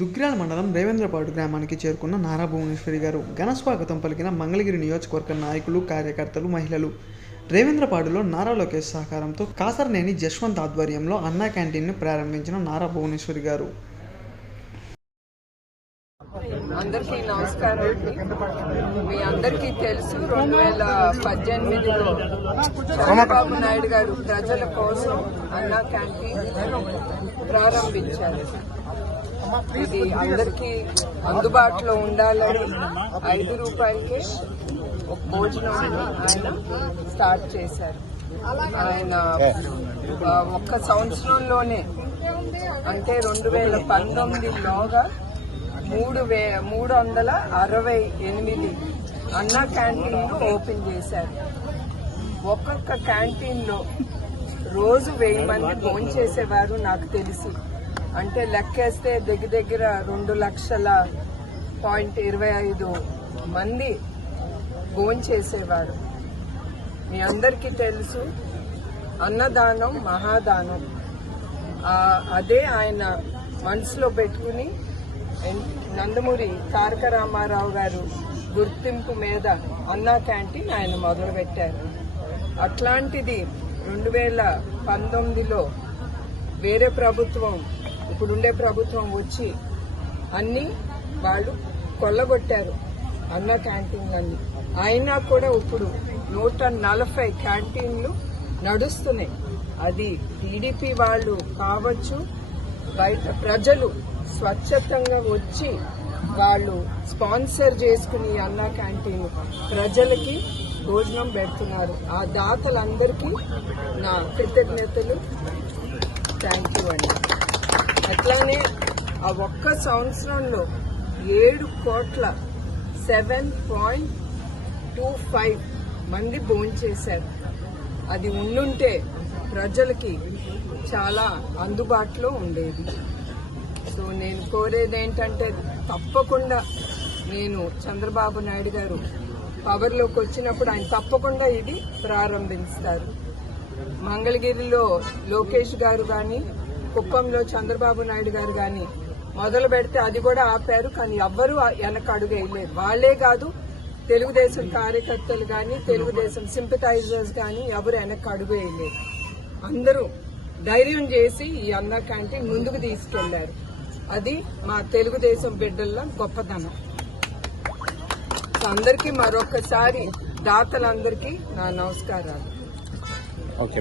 దుగ్గ్రాల మండలం రేవేంద్రపాడు గ్రామానికి చేరుకున్న నారా భువనేశ్వరి గారు ఘన స్వాగతం పలికిన మంగళగిరి నియోజకవర్గ నాయకులు కార్యకర్తలు మహిళలు. రేవేంద్రపాడులో నారా లోకేష్ సహకారంతో కాసర్నేని జశ్వంత్ ఆధ్వర్యంలో అన్నా క్యాంటీన్ను ప్రారంభించిన నారా భువనేశ్వరి గారు. అందరికీ నమస్కారం అండి. మీ అందరికీ తెలుసు రెండు వేల పద్దెనిమిదిలో చంద్రబాబు నాయుడు గారు ప్రజల కోసం అన్నా క్యాంటీన్ ప్రారంభించారు. ఇది అందరికీ అందుబాటులో ఉండాలని ఐదు రూపాయలకే ఒక భోజనం ఆయన స్టార్ట్ చేశారు. ఆయన ఒక్క సంవత్సరంలోనే అంటే రెండు వేల పంతొమ్మిదిలోగా మూడు వే మూడు వందల అరవై ఎనిమిది అన్న క్యాంటీన్లు ఓపెన్ చేశారు. ఒక్కొక్క క్యాంటీన్లో రోజు వెయ్యి మంది భోంచేసేవారు నాకు తెలుసు. అంటే లెక్కేస్తే దగ్గర దగ్గర రెండు లక్షల పాయింట్ ఇరవై ఐదు మంది భోంచేసేవారు. మీ అందరికీ తెలుసు అన్నదానం మహాదానం. అదే ఆయన మనసులో పెట్టుకుని నందమూరి తారక రామారావు గారు గుర్తింపు మీద అన్నా క్యాంటీన్ ఆయన మొదలుపెట్టారు. అట్లాంటిది రెండు వేల పంతొమ్మిదిలో వేరే ప్రభుత్వం ఇప్పుడుండే ప్రభుత్వం వచ్చి అన్ని వాళ్ళు కొల్లగొట్టారు అన్న క్యాంటీన్లన్నీ. అయినా కూడా ఇప్పుడు నూట నలభై క్యాంటీన్లు నడుస్తున్నాయి. అది టీడీపీ వాళ్ళు కావచ్చు బయట ప్రజలు స్వచ్ఛతంగా వచ్చి వాళ్ళు స్పాన్సర్ చేసుకుని అన్న క్యాంటీన్ ప్రజలకి భోజనం పెడుతున్నారు. ఆ దాతలందరికీ నా కృతజ్ఞతలు. థ్యాంక్ యూ అండి. అట్లానే ఆ ఒక్క సంవత్సరంలో ఏడు కోట్ల సెవెన్ పాయింట్ టూ ఫైవ్ మంది భోంచేశారు అది ఉండుంటే ప్రజలకి చాలా అందుబాటులో ఉండేది. సో నేను కోరేది ఏంటంటే తప్పకుండా నేను చంద్రబాబు నాయుడు గారు పవర్లోకి వచ్చినప్పుడు ఆయన తప్పకుండా ఇది ప్రారంభిస్తారు. మంగళగిరిలో లోకేష్ గారు కానీ కుప్పంలో చంద్రబాబు నాయుడు గారు కానీ మొదలు పెడితే అది కూడా ఆపారు. కానీ ఎవ్వరూ వెనక అడుగేయలేదు. వాళ్ళే కాదు తెలుగుదేశం కార్యకర్తలు కానీ తెలుగుదేశం సింపథైజర్స్ కానీ ఎవరు వెనక అడుగు వేయలేదు అందరూ ధైర్యం చేసి ఈ అన్న క్యాంటీన్ ముందుకు తీసుకెళ్ళారు. అది మా తెలుగుదేశం బిడ్డల గొప్పతనం. అందరికీ మరొకసారి దాతలందరికీ నా నమస్కారాలు. ఓకే